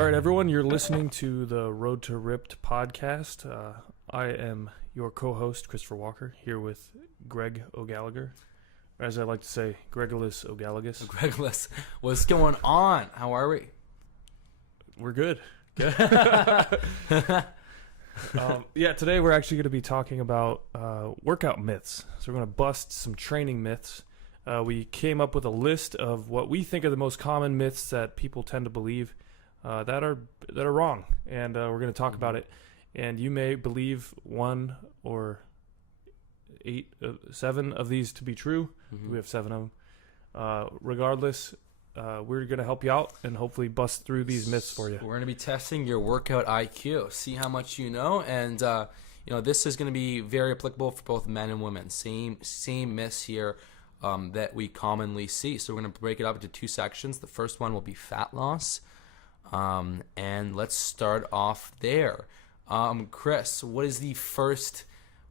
All right, everyone, you're listening to the Road to Ripped podcast. I am your co-host, Christopher Walker, here with Greg O'Gallagher. Or as I like to say, Gregulus O'Gallagher. Gregulus, what's going on? How are we? We're good. Yeah, today we're actually going to be talking about workout myths. So we're going to bust some training myths. We came up with a list of what we think are the most common myths that people tend to believe that are wrong, and we're going to talk about it. And you may believe one or seven of these to be true. We have 7 of them. Regardless, we're going to help you out and hopefully bust through these myths for you. We're going to be testing your workout IQ, see how much you know, and this is going to be very applicable for both men and women. Same myths here that we commonly see. So we're going to break it up into 2 sections. The first one will be fat loss, and let's start off there. Chris, what is the first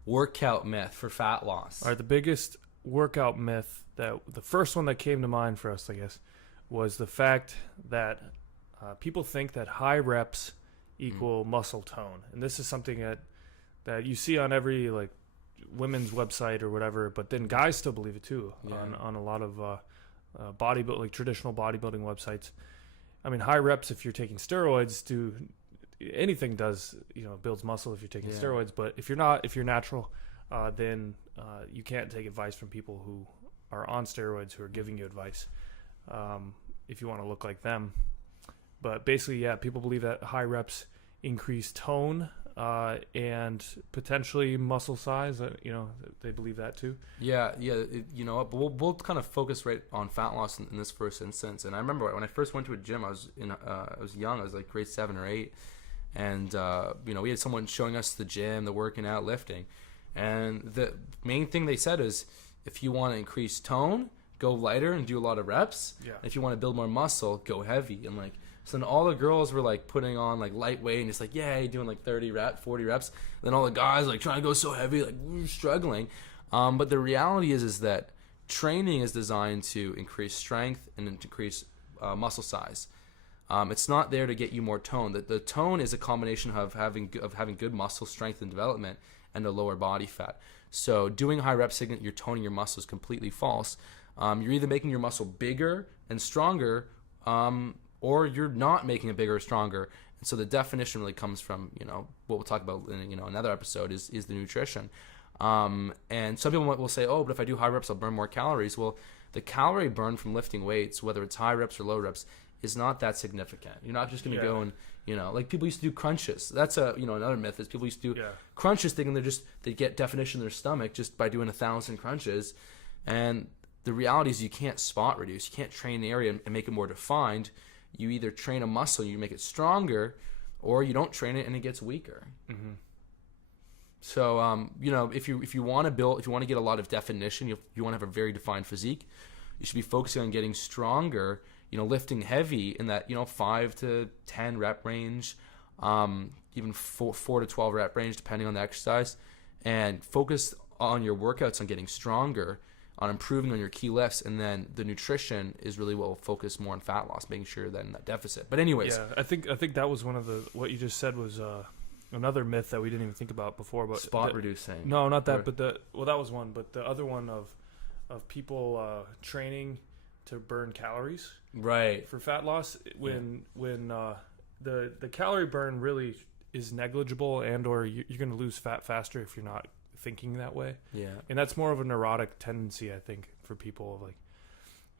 workout myth for fat loss? All right, the biggest workout myth, the first one that came to mind for us, I guess, was the fact that people think that high reps equal muscle tone. And this is something that you see on every like women's website or whatever, but then guys still believe it too on a lot of traditional bodybuilding websites. I mean, high reps, if you're taking steroids, anything does, builds muscle if you're taking steroids. But if you're natural, then you can't take advice from people who are on steroids who are giving you advice if you want to look like them. But basically, people believe that high reps increase tone and potentially muscle size. They believe that too. But we'll kind of focus right on fat loss in this first instance. And I remember when I first went to a gym, I was young. I was like grade 7 or 8. And, we had someone showing us the gym, the working out, lifting. And the main thing they said is, if you want to increase tone, go lighter and do a lot of reps. Yeah. If you want to build more muscle, go heavy. And so then all the girls were like putting on like lightweight and just like, doing like 30 reps, 40 reps. And then all the guys like trying to go so heavy, like struggling. But the reality is that training is designed to increase strength and increase muscle size. It's not there to get you more tone. The tone is a combination of having good muscle strength and development and a lower body fat. So doing high reps saying that you're toning your muscle is completely false. You're either making your muscle bigger and stronger, or you're not making it bigger or stronger. And so the definition really comes from what we'll talk about in another episode is the nutrition. And some people will say, but if I do high reps, I'll burn more calories. Well, the calorie burn from lifting weights, whether it's high reps or low reps, is not that significant. You're not just going to go and, like people used to do crunches. That's another myth is people used to do crunches thinking they get definition in their stomach just by doing 1,000 crunches. And the reality is you can't spot reduce. You can't train an area and make it more defined. You either train a muscle, you make it stronger, or you don't train it and it gets weaker. Mm-hmm. So, if you want to get a lot of definition, you want to have a very defined physique, you should be focusing on getting stronger, lifting heavy in that, 5 to 10 rep range, even 4 to 12 rep range, depending on the exercise, and focus on your workouts on getting stronger, on improving on your key lifts, and then the nutrition is really what will focus more on fat loss, making sure that in that deficit. But anyways. I think that was one of what you just said was another myth that we didn't even think about before. But spot reducing. No, not that, but that was one. But the other one of people training to burn calories. Right. For fat loss, when the calorie burn really is negligible, and or you're going to lose fat faster if you're not thinking that way. Yeah. And that's more of a neurotic tendency, I think, for people, like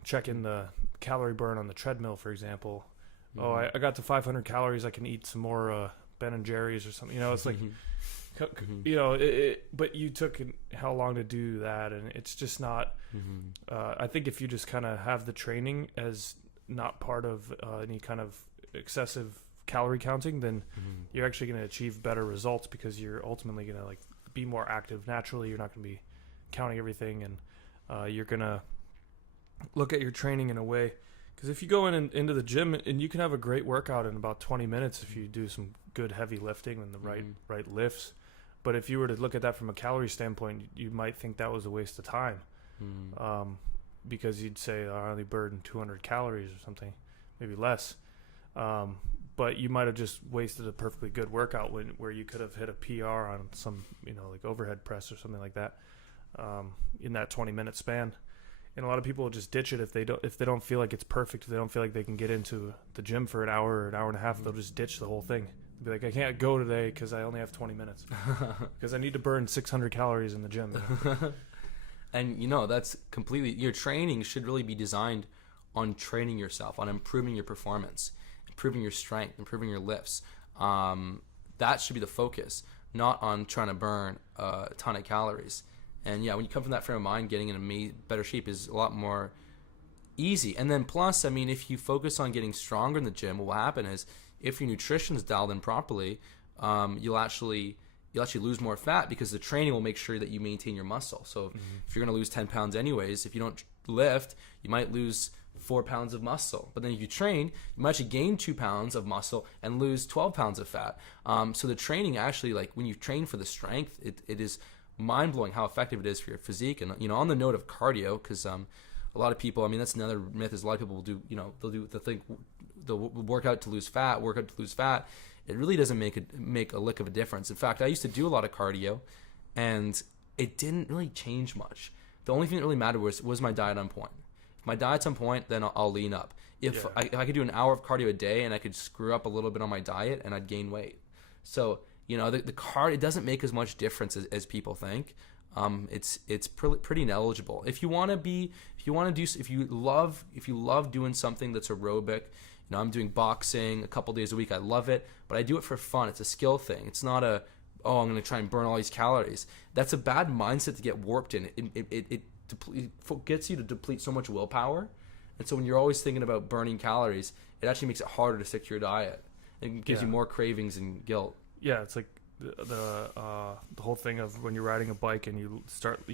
checking the calorie burn on the treadmill, for example. Mm-hmm. I got to 500 calories, I can eat some more Ben and Jerry's or something. It's like, but you took how long to do that, and it's just not. I think if you just kind of have the training as not part of any kind of excessive calorie counting, then you're actually going to achieve better results because you're ultimately going to be more active naturally. You're not going to be counting everything, and you're going to look at your training in a way. Because if you go into the gym, and you can have a great workout in about 20 minutes if you do some good heavy lifting and the right lifts. But if you were to look at that from a calorie standpoint, you might think that was a waste of time. because you'd say I only burned 200 calories or something, maybe less. but you might have just wasted a perfectly good workout where you could have hit a PR on some, like overhead press or something like that, in that 20-minute span. And a lot of people will just ditch it if they don't feel like it's perfect. If they don't feel like they can get into the gym for an hour or an hour and a half, they'll just ditch the whole thing. They'll be like, I can't go today because I only have 20 minutes because I need to burn 600 calories in the gym. And that's completely, your training should really be designed on training yourself, on improving your performance, improving your strength, improving your lifts. That should be the focus, not on trying to burn a ton of calories. And when you come from that frame of mind, getting in a better shape is a lot more easy. And then plus, if you focus on getting stronger in the gym, what will happen is if your nutrition is dialed in properly, you'll actually lose more fat because the training will make sure that you maintain your muscle. So if you're going to lose 10 pounds anyways, if you don't lift, you might lose 4 pounds of muscle. But then if you train, you might actually gain 2 pounds of muscle and lose 12 pounds of fat. So the training actually, like when you train for the strength, it is mind-blowing how effective it is for your physique. And on the note of cardio, because a lot of people, that's another myth, is a lot of people will do, they'll work out to lose fat. It really doesn't make a lick of a difference. In fact, I used to do a lot of cardio and it didn't really change much. The only thing that really mattered was my diet on point. If my diet's on point, then I'll lean up. If I could do an hour of cardio a day and I could screw up a little bit on my diet, and I'd gain weight. So the cardio, it doesn't make as much difference as people think. It's pretty negligible. If you love doing something that's aerobic, I'm doing boxing a couple days a week. I love it, but I do it for fun. It's a skill thing. It's not I'm going to try and burn all these calories. That's a bad mindset to get warped in. It gets you to deplete so much willpower. And so when you're always thinking about burning calories, it actually makes it harder to stick to your diet. It gives you more cravings and guilt. Yeah, it's like the whole thing of when you're riding a bike and you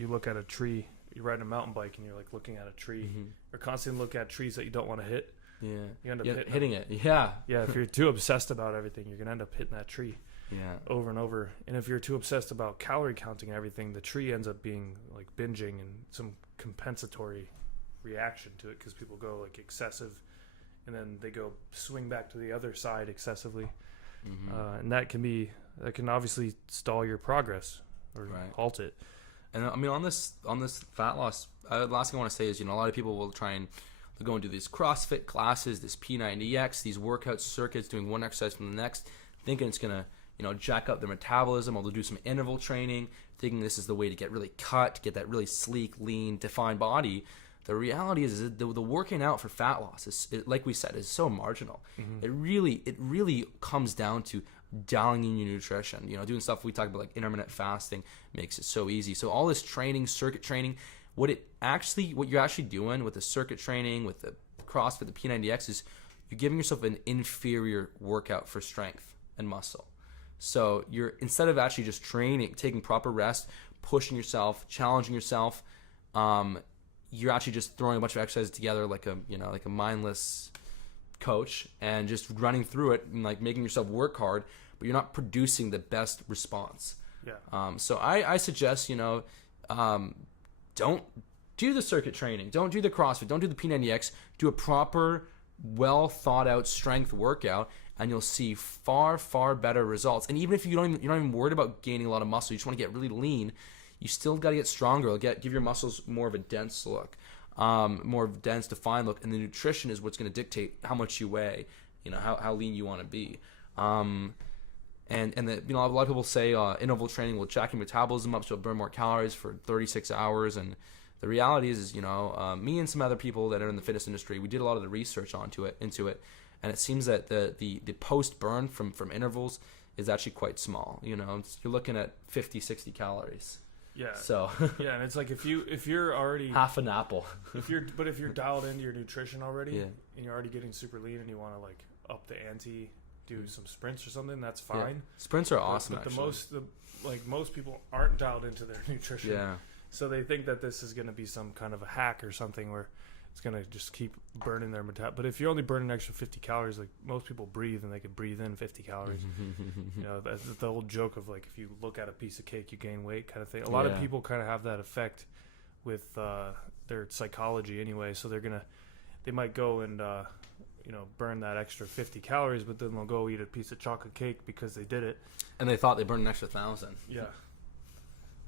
look at a tree. You're riding a mountain bike and you're like looking at a tree. Or constantly look at trees that you don't want to hit. Yeah, you end up hitting it. Yeah. If you're too obsessed about everything, you're gonna end up hitting that tree. Yeah. Over and over. And if you're too obsessed about calorie counting and everything, the tree ends up being like binging and some compensatory reaction to it, because people go like excessive and then they go swing back to the other side excessively. And that can obviously stall your progress or halt it. And on this fat loss, the last thing I want to say is, a lot of people will try and they'll go and do these CrossFit classes, this P90X, these workout circuits, doing one exercise from the next, thinking it's gonna jack up their metabolism, or they'll do some interval training, thinking this is the way to get really cut, get that really sleek, lean, defined body. The reality is that the working out for fat loss like we said, is so marginal. It really comes down to dialing in your nutrition. Doing stuff we talk about like intermittent fasting makes it so easy. So all this training, circuit training, what you're actually doing with the circuit training, with the CrossFit, the P90X, is you're giving yourself an inferior workout for strength and muscle. So you're, instead of actually just training, taking proper rest, pushing yourself, challenging yourself, you're actually just throwing a bunch of exercises together like a mindless coach and just running through it and like making yourself work hard, but you're not producing the best response. So I suggest, don't do the circuit training, don't do the CrossFit, don't do the P90X, do a proper, well thought out strength workout, and you'll see far, far better results. And even if you're not even worried about gaining a lot of muscle, you just want to get really lean, you still got to get stronger. Give your muscles more of a dense look, more of a dense, defined look. And the nutrition is what's going to dictate how much you weigh, how lean you want to be. And a lot of people say interval training will jack your metabolism up, so you'll burn more calories for 36 hours. And the reality is, me and some other people that are in the fitness industry, we did a lot of the research into it, and it seems that the post burn from intervals is actually quite small. You're looking at 50, 60 calories. Yeah. So and it's like if you're already half an apple. if you're dialed into your nutrition already, and you're already getting super lean, and you want to like up the ante, do some sprints or something, that's fine. Yeah. Sprints are awesome. But actually. most people aren't dialed into their nutrition. Yeah. So they think that this is going to be some kind of a hack or something where it's going to just keep burning their metabolism. But if you only burn an extra 50 calories, like most people breathe and they can breathe in 50 calories. That's the old joke of like, if you look at a piece of cake, you gain weight kind of thing. A lot of people kind of have that effect with their psychology anyway. So they might go and burn that extra 50 calories, but then they'll go eat a piece of chocolate cake because they did it. And they thought they burned an extra 1,000. Yeah.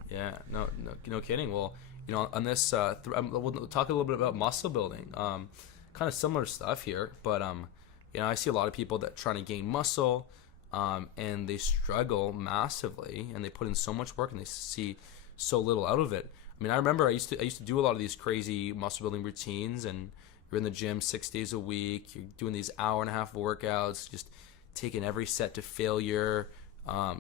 Yeah, no kidding. Well, on this, we'll talk a little bit about muscle building. Kind of similar stuff here, but I see a lot of people that trying to gain muscle, and they struggle massively, and they put in so much work, and they see so little out of it. I mean, I remember I used to do a lot of these crazy muscle building routines, and you're in the gym 6 days a week. You're doing these hour-and-a-half workouts, just taking every set to failure,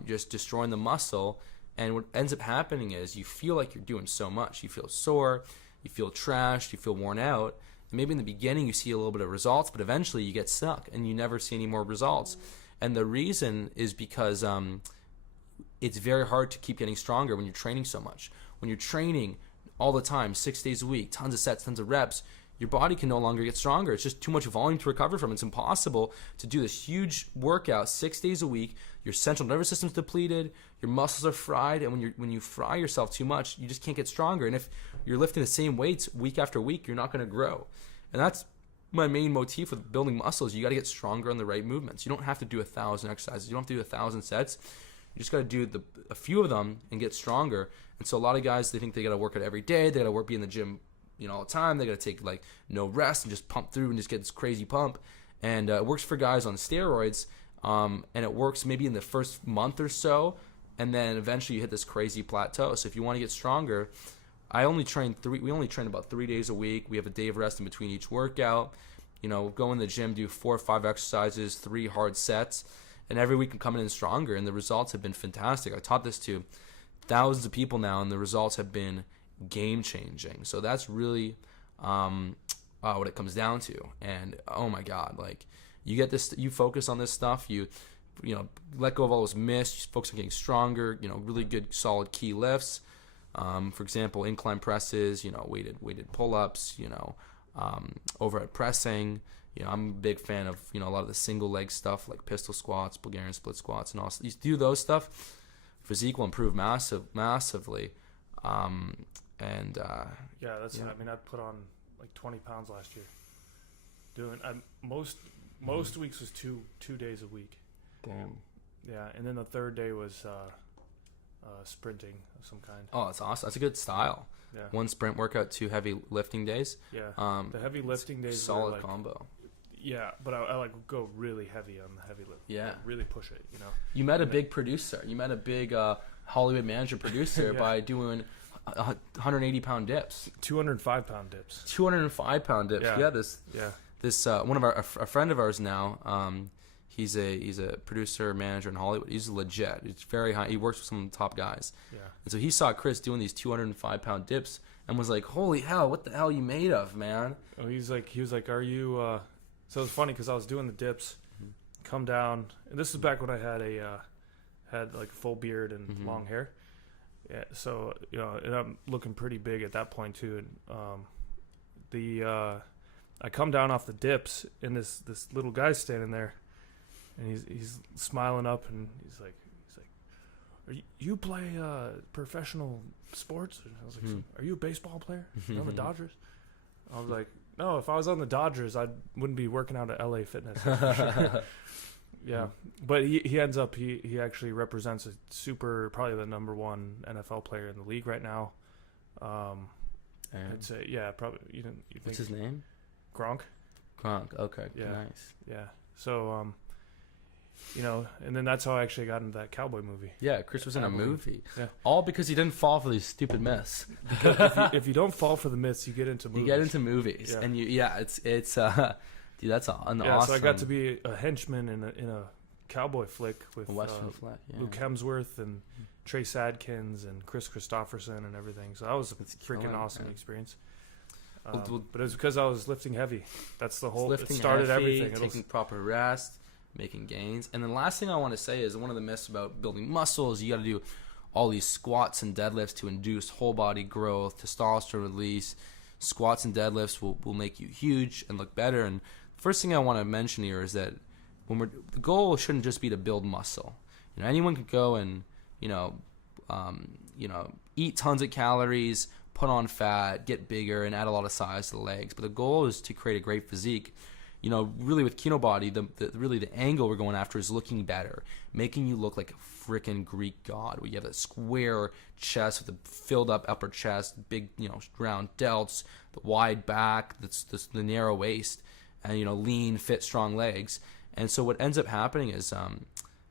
just destroying the muscle. And what ends up happening is you feel like you're doing so much. You feel sore, you feel trashed, you feel worn out. And maybe in the beginning you see a little bit of results, but eventually you get stuck and you never see any more results. And the reason is because it's very hard to keep getting stronger when you're training so much. When you're training all the time, 6 days a week, tons of sets, tons of reps, your body can no longer get stronger. It's just too much volume to recover from. It's impossible to do this huge workout 6 days a week. Your central nervous system's depleted, your muscles are fried, and when you fry yourself too much, you just can't get stronger. And if you're lifting the same weights week after week, you're not going to grow. And that's my main motif with building muscles. You got to get stronger on the right movements. You don't have to do 1,000 exercises. You don't have to do 1,000 sets. You just got to do a few of them and get stronger. And so a lot of guys, they think they got to work out every day. They got to be in the gym, all the time. They got to take no rest and just pump through and just get this crazy pump. And it works for guys on steroids. And it works maybe in the first month or so, and then eventually you hit this crazy plateau. So if you want to get stronger, we only train about 3 days a week. We have a day of rest in between each workout. Go in the gym, do 4 or 5 exercises, 3 hard sets, and every week I'm coming in stronger, and the results have been fantastic. I taught this to thousands of people now, and the results have been game changing. So that's really what it comes down to. And oh my God, you get this, you focus on this stuff, you let go of all those myths, you focus on getting stronger, really good solid key lifts. For example, incline presses, weighted pull-ups, overhead pressing. I'm a big fan of, a lot of the single leg stuff like pistol squats, Bulgarian split squats, and all. You do those stuff, physique will improve massively. Yeah, that's. I put on 20 pounds last year. Doing most weeks was two days a week. Damn. Yeah, and then the third day was sprinting of some kind. Oh, that's awesome. That's a good style. Yeah. 1 sprint workout, 2 heavy lifting days. Yeah. The heavy lifting days solid were combo. Yeah, but I go really heavy on the heavy lift. Yeah. Really push it. You met a big producer. You met a big Hollywood manager producer Yeah. by doing 180-pound dips. 205-pound dips. 205-pound dips. Yeah. Yeah. This one of a friend of ours now. He's a producer manager in Hollywood. He's legit. He's very high. He works with some of the top guys. Yeah. And so he saw Chris doing these 205-pound dips and was like, "Holy hell! What the hell are you made of, man?" Oh, he was like, "Are you?" So it was funny because I was doing the dips, come down, and this is back when I had a full beard and long hair. Yeah. So and I'm looking pretty big at that point too. And I come down off the dips, and this little guy's standing there, and he's smiling up, and he's like, you play professional sports? And I was like, are you a baseball player? You on the Dodgers? I was like, no, if I was on the Dodgers, I wouldn't be working out at LA Fitness. For sure. Yeah, but he ends up, he actually represents probably the number 1 NFL player in the league right now. I'd say, yeah, probably. You think What's his name? Gronk. Gronk. Okay. Yeah. Nice. Yeah. So, and then that's how I actually got into that cowboy movie. Yeah, Chris was in a movie. Yeah. All because he didn't fall for these stupid myths. If you don't fall for the myths, you get into movies. You get into movies, Yeah. and it's dude, that's an yeah, awesome. so I got to be a henchman in a cowboy flick with Western flag. Yeah. Luke Hemsworth and Trace Adkins and Chris Christopherson and everything. So that was a freaking killing, awesome man. experience. Well, but it was because I was lifting heavy. That's the whole. Lifting It started heavy, everything. taking proper rest, making gains, and the last thing I want to say is one of the myths about building muscle is you got to do all these squats and deadlifts to induce whole body growth, testosterone release. Squats and deadlifts will make you huge and look better. And the first thing I want to mention here is that the goal shouldn't just be to build muscle. Anyone could go and eat tons of calories, put on fat, get bigger, and add a lot of size to the legs. But the goal is to create a great physique. really with Kinobody, the angle we're going after is looking better, making you look like a freaking Greek god. Where you have that square chest with the filled up upper chest, big, round delts, the wide back, the narrow waist, and lean, fit, strong legs. And so what ends up happening is,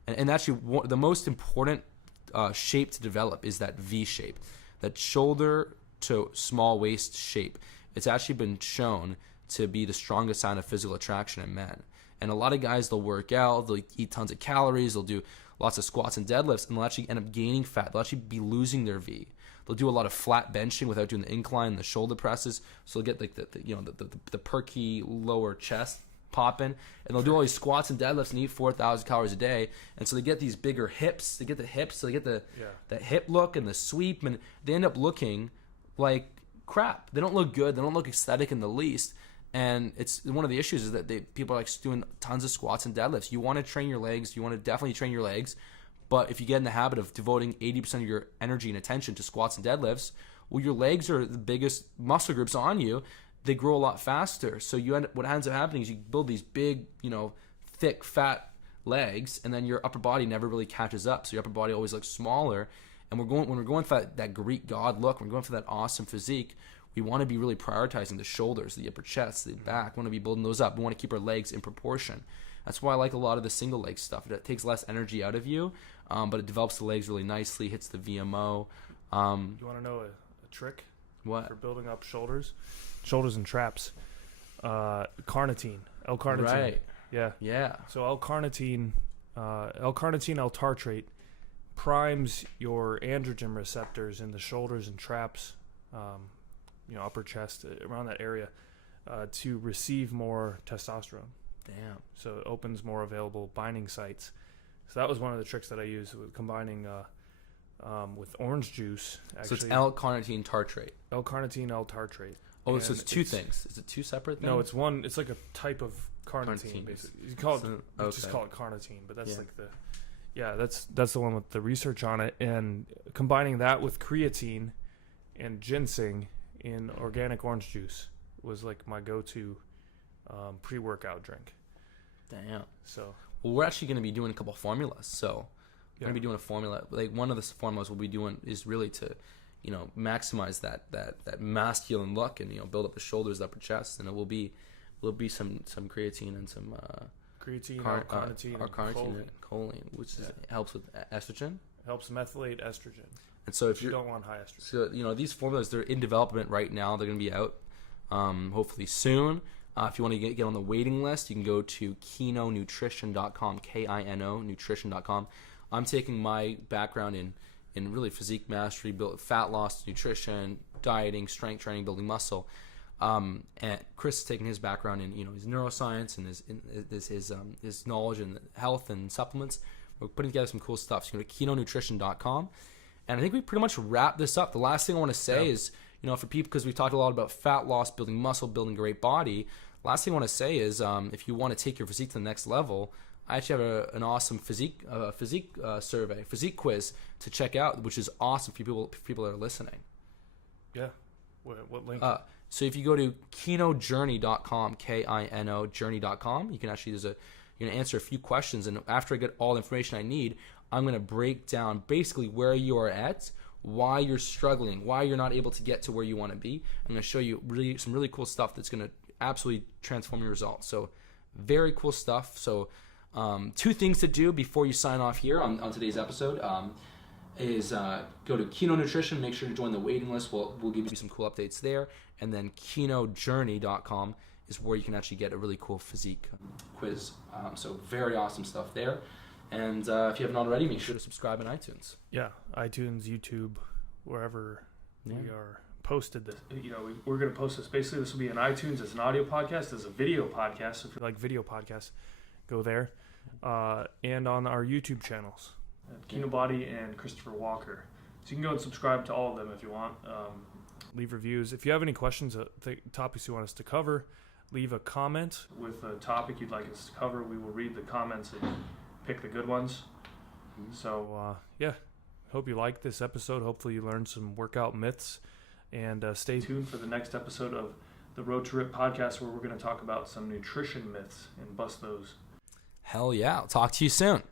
and actually the most important shape to develop is that V shape, that shoulder to small waist shape. It's actually been shown to be the strongest sign of physical attraction in men. And a lot of guys, they'll work out, they'll eat tons of calories, they'll do lots of squats and deadlifts, and they'll actually end up gaining fat. They'll actually be losing their V. They'll do a lot of flat benching without doing the incline, the shoulder presses, so they'll get like the perky lower chest popping, and they'll do all these squats and deadlifts and eat 4,000 calories a day, and so they get these bigger hips. They get the hips, so they get that hip look and the sweep, and they end up looking like crap. They don't look good. They don't look aesthetic in the least. And it's one of the issues is that people are like doing tons of squats and deadlifts. You want to train your legs. You want to definitely train your legs. But if you get in the habit of devoting 80% of your energy and attention to squats and deadlifts, well, your legs are the biggest muscle groups on you. They grow a lot faster. So what ends up happening is you build these big, thick, fat legs, and then your upper body never really catches up. So your upper body always looks smaller. And when we're going for that Greek god look, when we're going for that awesome physique, we want to be really prioritizing the shoulders, the upper chest, the back. We want to be building those up. We want to keep our legs in proportion. That's why I like a lot of the single leg stuff. It takes less energy out of you, but it develops the legs really nicely, hits the VMO. You want to know a trick? What? For building up shoulders and traps. Carnitine, L-carnitine. Right. Yeah. So L-carnitine, L-tartrate primes your androgen receptors in the shoulders and traps, upper chest, around that area, to receive more testosterone. Damn. So it opens more available binding sites. So that was one of the tricks that I used with combining with orange juice. Actually, So it's L-carnitine tartrate. L-carnitine, L-tartrate. Oh, so it's two things. Is it two separate things? No, it's one. It's like a type of carnitine. Carnitine. Basically, you call it. Okay. Just call it carnitine, but that's like the. Yeah, that's the one with the research on it, and combining that with creatine and ginseng in organic orange juice was like my go-to pre-workout drink. Damn. So. Well, we're actually going to be doing a couple of formulas. So we're going to be doing a formula. Like one of the formulas we'll be doing is really to, maximize that masculine look and build up the shoulders, the upper chest, and it will be some creatine and some creatine, carnitine, and choline, which helps with estrogen. Helps methylate estrogen. And so if you don't want high estrogen. So these formulas, they're in development right now. They're going to be out hopefully soon. If you want to get on the waiting list, you can go to kinonutrition.com, Kino nutrition.com. I'm taking my background in really physique mastery, fat loss, nutrition, dieting, strength training, building muscle. And Chris is taking his background in his neuroscience and his knowledge in health and supplements. We're putting together some cool stuff. So you go to kinonutrition.com. And I think we pretty much wrap this up. The last thing I want to say is, for people, because we talked a lot about fat loss, building muscle, building a great body. Last thing I want to say is, if you want to take your physique to the next level, I actually have an awesome physique survey, physique quiz to check out, which is awesome for people that are listening. Yeah. What link? So if you go to kinojourney.com, Kino journey.com, you can actually you're going to answer a few questions, and after I get all the information I need, I'm going to break down basically where you are at, why you're struggling, why you're not able to get to where you want to be. I'm going to show you some really cool stuff that's going to absolutely transform your results. So very cool stuff. So 2 things to do before you sign off here on today's episode is go to Kino Nutrition. Make sure to join the waiting list. We'll give you some cool updates there. And then kinojourney.com is where you can actually get a really cool physique quiz. So very awesome stuff there. And if you haven't already, make sure to subscribe on iTunes. Yeah, iTunes, YouTube, wherever we are posted this. We're going to post this. Basically, this will be an iTunes as an audio podcast, as a video podcast. So if you like video podcasts, go there. And on our YouTube channels, Kinobody and Christopher Walker. So you can go and subscribe to all of them if you want. Leave reviews. If you have any questions, topics you want us to cover, leave a comment with a topic you'd like us to cover. We will read the comments and pick the good ones. So, hope you liked this episode. Hopefully you learned some workout myths. And stay tuned for the next episode of the Road to Rip podcast, where we're going to talk about some nutrition myths and bust those. Hell yeah. I'll talk to you soon.